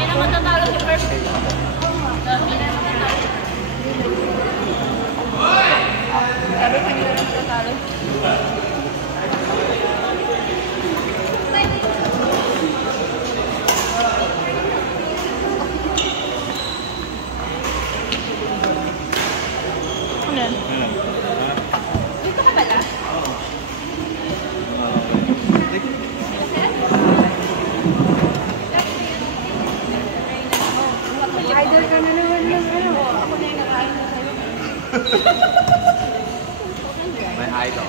Hindi na matatalo si Perfect. Hindi na matatalo. Sabi ko hindi na matatalo. Dito ka pala? Idol ka na naman ng ano. Ako na yung nakain na sa'yo. My idol.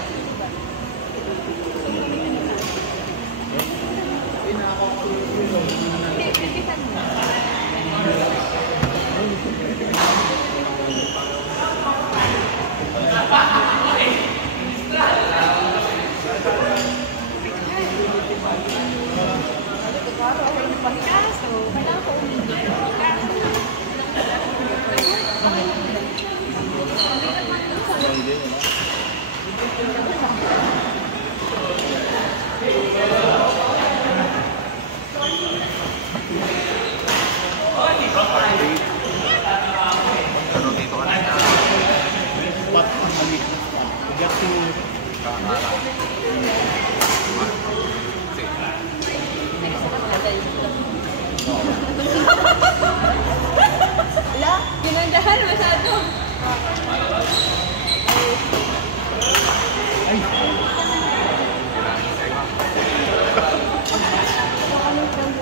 Wala, ginandahan masyado.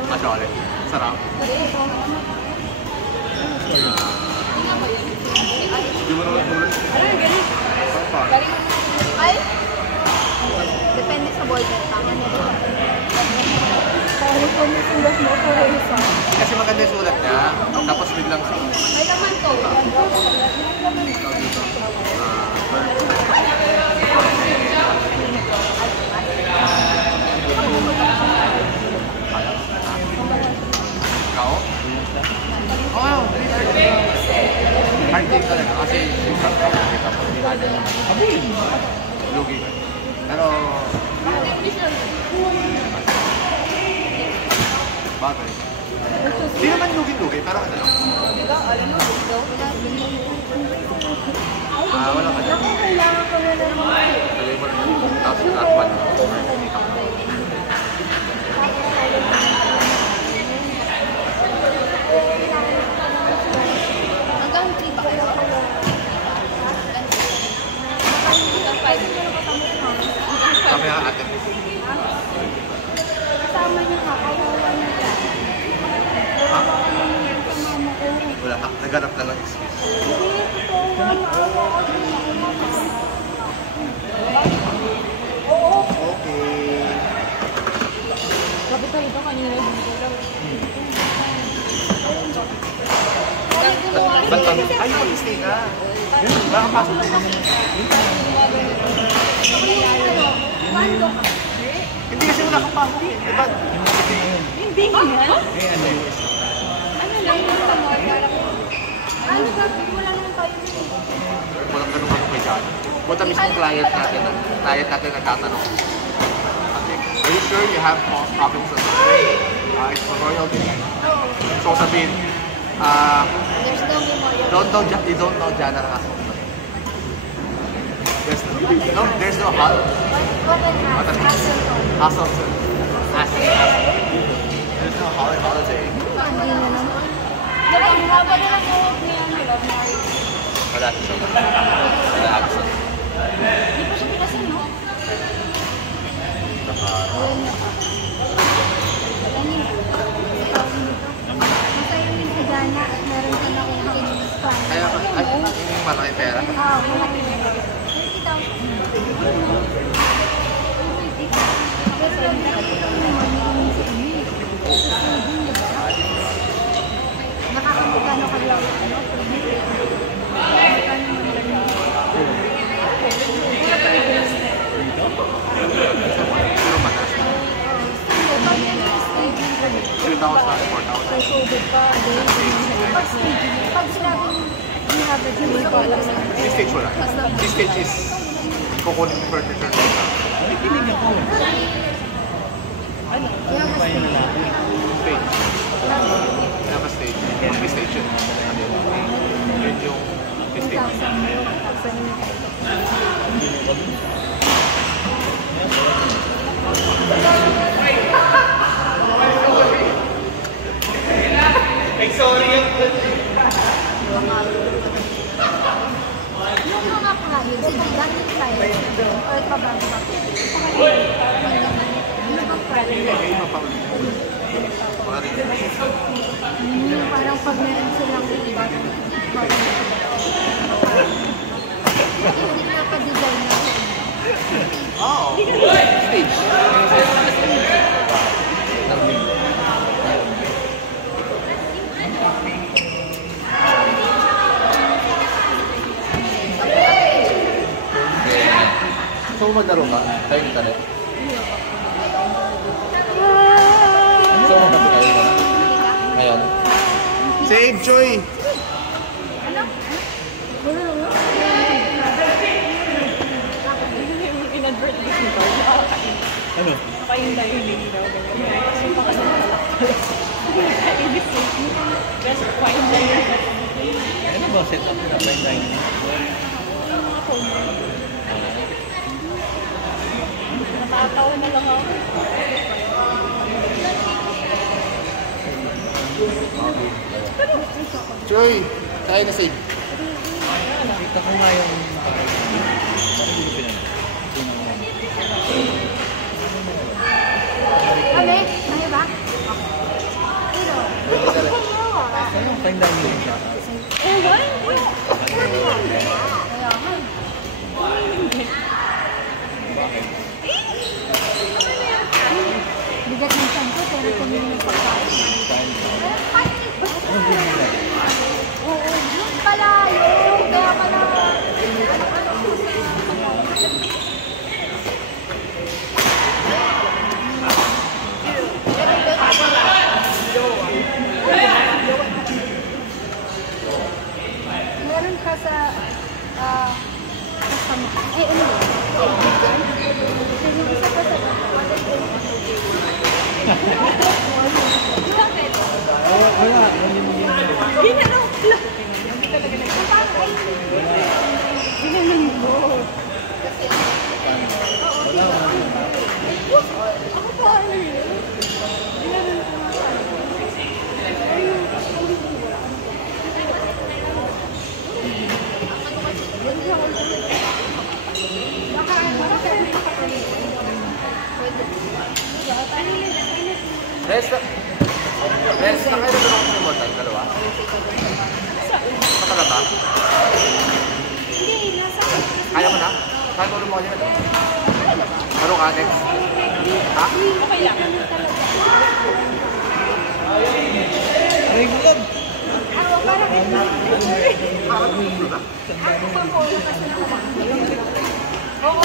Masole. Sarap. Di mo naman tulad. Ano yung ganun? Ay? Depende sa boyfriend. Tama niya rin. Kasi maganda yung sulat niya. Tapos biglang May laman to. Ikaw? Oo, hard game talaga kasi super tapos hindi ka lugi ka. Pero bagay. Hindi naman lugi-lugi, pero ano lang. Wala ka dyan. Kailangan ko na naman. Sabi mo rin, tapos nakakwan. Hanggang 3 pa kayo. Kami ang atin. Kasama niya ka, kawawa niya ka. Kawawa ka naman yung mama ko. Wala, naganap lang ang excuse. Hindi, totoo nga, maawa ko din ako. Oo. Okay. Grabe tayo ito kanina yung bumutulaw. Ba't ay, mag-stay ka. Baka pasok na yun. Hindi kasi wala kang pasok eh. Diba? Hindi nga. Ano lang yung tamor? Ano ba? Wala naman tayo dito. Walang ganun kay John. Buta mismo client natin nagtatanong. Are you sure you have problems with it's memorial day? So sabihin, There's no memorial. you don't know Jana ng aso. There's no hot. What an Hasselton. There's no holiday. Hindi na naman. Ang haba na lang buhok niya. Love marriage. Wala siya. Wala action. Hindi pa siya pinasin, no? Ayun niya pa. Ayun yun. Masaya yung si Jana at meron ka na kung pa. Kaya, yung malaki pera. Malaki na. 30,000. Nakakabukano kayo ano? This stage wala. This stage is kukunin furniture. Nakikinig ako. Ano? Kaya na lang. Stage. station. Yun yung 2,000 mo. 2,000 mo. Yung mga clients, hindi dati clients, or trabaho ba? Yung mga clients. Parang pag meron silang iba, hindi na pa-design na. Oh, stage. Gusto mo maglaro ka? Tayo kita rin. Gusto mo maglaro tayo ka? Ngayon? Save, Joy! In-advertising ko. Ano? Kain tayo hindi daw. So, baka sa ibig sabihin, best fine dining. Ano ba set up na fine dining? Mga phone mo. Natatawa na lang ako. Joy! Tayo na save. Kita ko nga yung Kami? Kami ba? saan yung fine dining siya? Bigat ng sampo, pero kung yung pagkain. Oo, yun pala yun. Kaya pala. Meron ka sa kasama. Eh, ano yun? Yung isa pa sa Wala. Ginano! Hindi talaga nagpapakay. Ginanon mo. Ako pa ano yun? Ginanon ko nga. Ayun. Rest na kayo na doon ng motor, dalawa? Matagal ba? Hindi, nasa Kaya mo na? Kaya mo rin mo kanina doon? Ano ka next? Ha? okay lang. Ay, vlog! Ako parang ito. Parang gusto na. Ako pa po yung kasi Oo,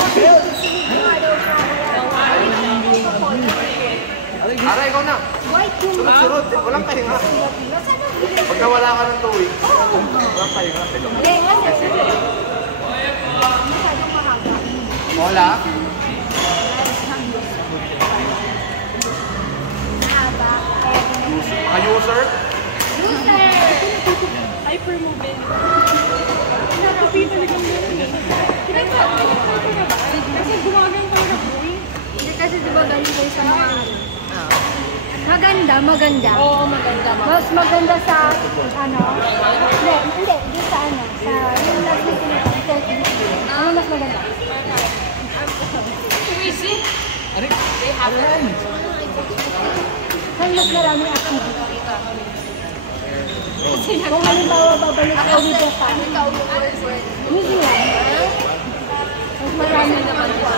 Ara, ikaw na. white yung Sunod-sunod. Walang pahinga. Pag nawala ka ng 2 weeks, walang pahinga. hindi, kasi masyadong mahaba. Wala. Mahaba. Mga user. User! hypermobility. Nakapit talagang meron. Kinakasabi ko na ba? Kasi gumagang kayo na buwing. Hindi kasi diba galing kayo sa mga maganda. Oo, maganda. Mas maganda sa hindi sa sa yung last na pinag-turkey. Ano mas maganda? Crazy? Ari? Ayan! Saan mas maraming activity? Kung halimbawa babalik ka with the family. Museum. Mas marami naman po.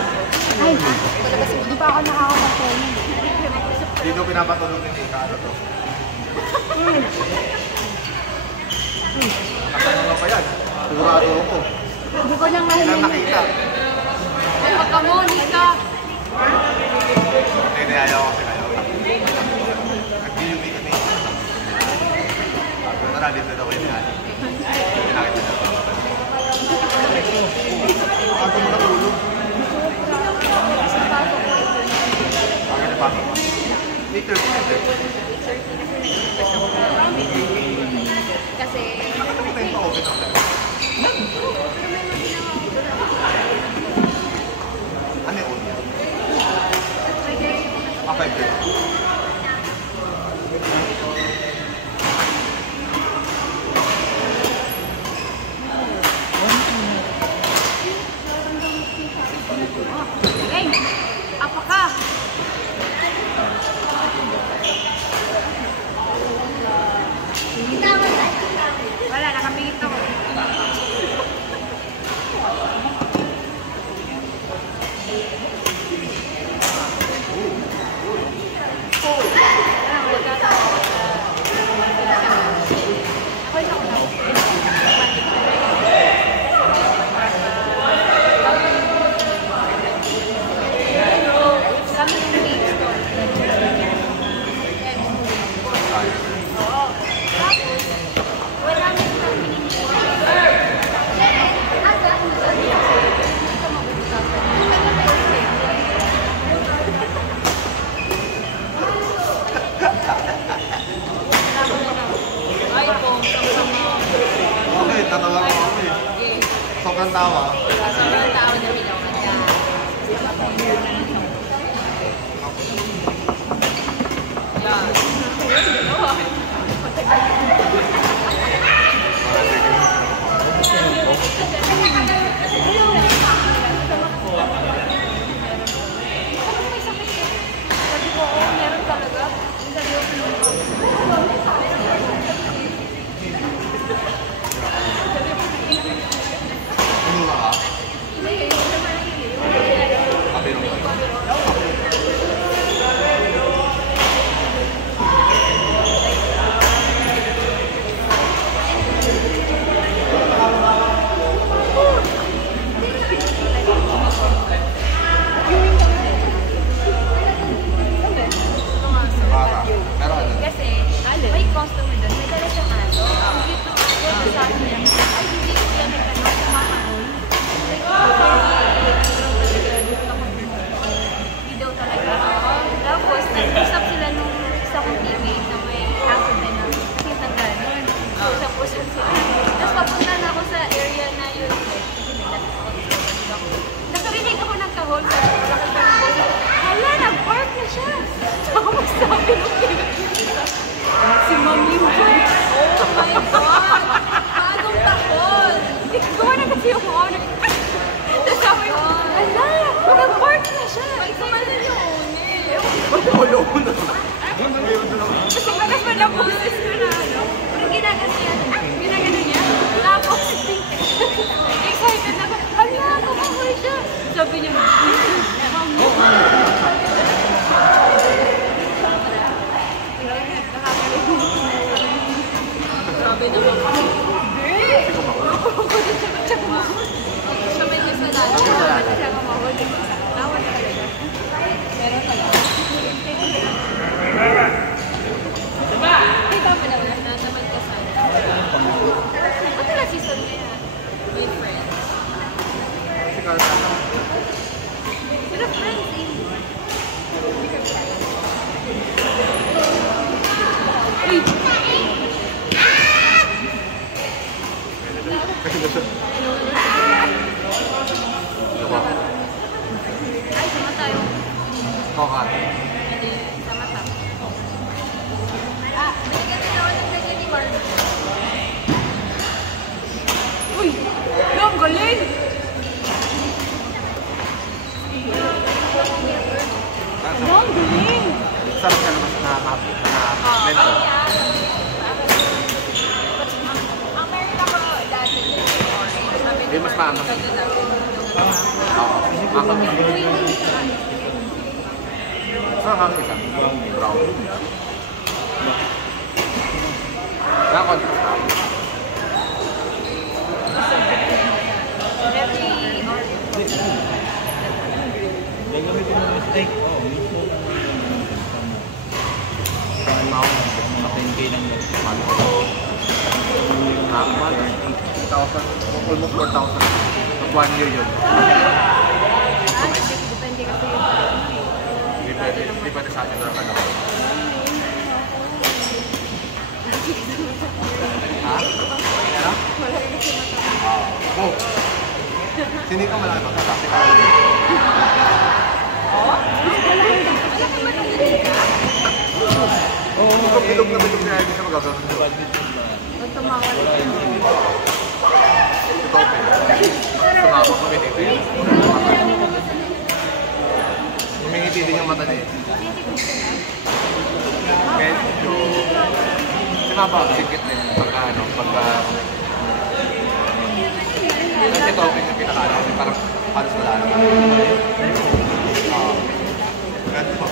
Ay, hindi pa ako nakakapag-training. Dito pinapatulog ni Nika. Ano to? Nakasama pa yan. Sigurado ako. Hindi ko lang Ilang narinig. nakita. Ay, makamonika. Hindi, niyayaw kasi kayo. Nag-DUV kami. Tara, dito daw kayo niyan. Pinakita na. Ako mo natulog. Bakit na pasok mo? 8:30. like it. Hey! Apa ka? Wala, nakapingit ako. Okay, tatawa ko ako eh. Sobrang tawa. Sobrang tao na bilawan ka. Sabi ko, oo, meron talaga. Sabi ko, Ano ba ka? Kapirong ka. Baka. Pero ano? kasi may customer doon, may dala siyang aso. Ang cute ng aso, sabi niya, ay hindi ko yan nagtanong, kumakahol. Like, hindi daw talaga. Tapos, nag-usap sila nung isa kong teammate na may aso din na kasi tanggal. Tapos yun sila. Tapos papunta na ako sa area na yun. Kasi nagdala ako. Nakarinig ako ng kahol. Hala, nag-bark na siya. Tapos sabi nung pinagkita, si Mami Joy. Oh my God! Anong takot? Gawa na kasi yung mukha. Tapos sabi ko, hala, nag-bark na siya. Ito man na yun eh. Wala ko na. Mayroon na naman. Kasi magas pa na boses ko na ano. Pero ginagano niya. Tapos, excited na ako. Hala, kumakoy siya. Sabi niya, Mami. Grabe naman ako. Hindi! Ako din siya kumahol. Siya medyo sa dati. Siya kumahol. Tawad talaga. Meron talaga. Diba pa naman na naman kasama. Ba't na season niya? With friends. Si Carla. Pero friends eh. Uy! Ano ba? Ay, sama tayo. Kokat. Hindi, sama tayo. Binigyan din ako ng ganyan ni Mark. Uy! Ang galing! Ang galing! Sarap ka naman na mentor. Ang meron ako dati din. Hindi mas maangang. Oo. Maangang. Saan ang isa? Brown. Nakakontrol ka. Very Gagamitin mo yung steak. Oo, mismo. Mga 10K lang yun. Naman. 8,000. Almost 4,000. Mag 1 year yun. depende kasi yun sa ano eh. Hindi pwede sa akin na ano. Ha? Ano? Wala rin kasi matapos. Oh! Hindi ka malaki magkakasik ka. Oo? Wala ka matapos. kung bilog na bilog na hindi siya magagano. Badminton ba? Huwag tumawa. Wala yun. Ito open. Tumawa ko binito yun. Humingiti din yung mata niya. Medyo... Sinaba, sikit din. Pagka ano, pagka... Kasi ito open yung pinakala. Kasi parang halos wala na. Ganun po.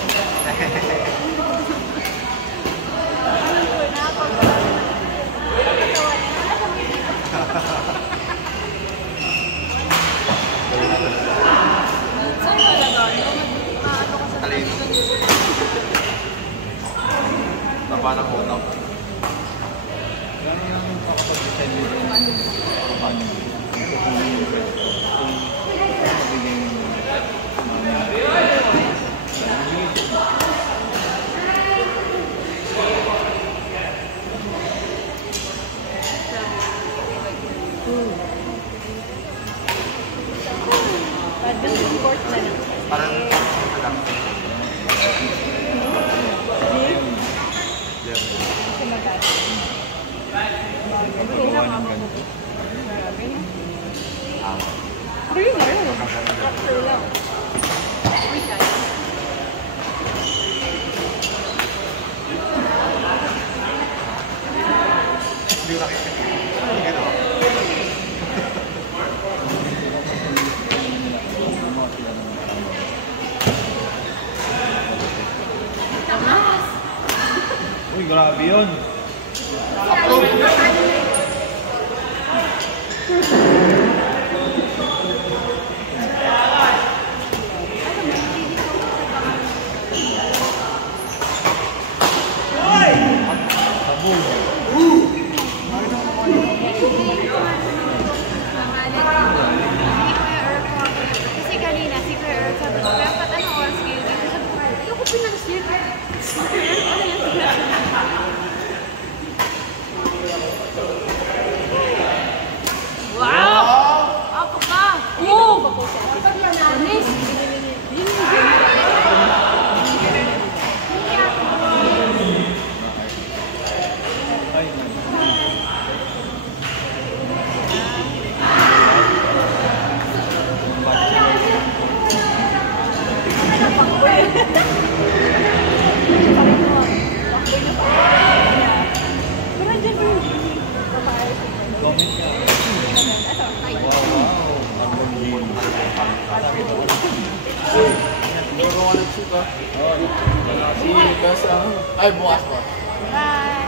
Saan talaga? Ano ka sa Talino. Taba ng utak. Gano'n lang makapag-design nito. Badminton court na lang. Parang ito lang. Yeah. Kasi magkano. Pagkawa ng ganun. Pero yun na yun. After lang. Hindi ko nakita. Ganun. Uy, grabe yun. Sabog. Kasi kanina, si Kuya Earl sabi ko, dapat ano oras kayo dito? Sabi ko, ayoko pinansin. Si Kuya Earl, ano yan sila? Wow! Apo ka! Oo! Anis! Ay, Pero andyan po yung Gini. Papayos. comment ka. Wow, wow. Ang gini. Siguro ko ulit shoot ah. Oh, Si Gus lang. Ay, bukas ba? Bye!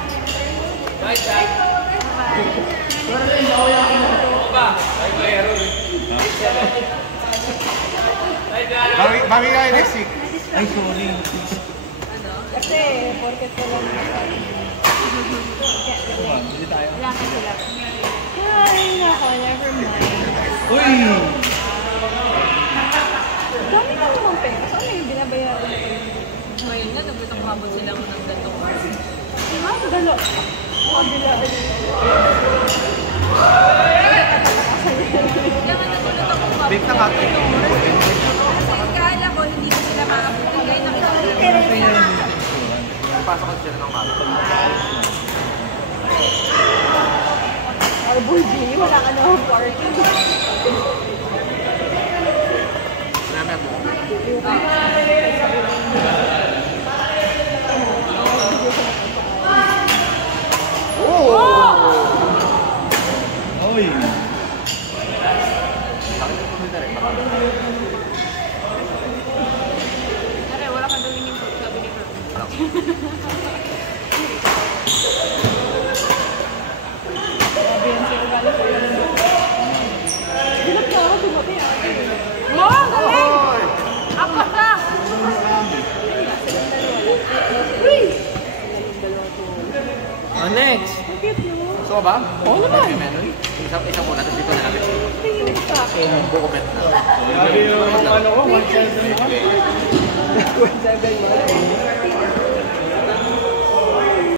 Bami kayo next week. ay, sorry. Kasi, porket ko lang. Bili tayo. Wala ka sila. Ay, nako, never mind. Uy! Dami ka naman pera. Saan na yung binabayaran na kayo? Ngayon nga, nagutang mabot sila mo ng gantong oras. Diba? Dalo. Kabila. Kaya nga natulog ako pa. Date na nga. Kala ko, hindi ko sila makapagay. Nakita ko sila. Pasok ko sila ng maga. Arbor G, wala ka naman parking. Marami ako. Uy! Bakit yung kumita rin? Nare, wala kang gawin yung sabi ni Bro. Sabi yan sila galing ko yun. Dilap na ako dumabi. Wow, galing! Ako ka! Uy! Next! Ang cute yun. Gusto ko ba? Oo naman. Isa muna, tapos dito na natin. Tingin mo sa akin. Buko bet na. Grabe yung ano ko, 1.7 naman. 1.7 naman.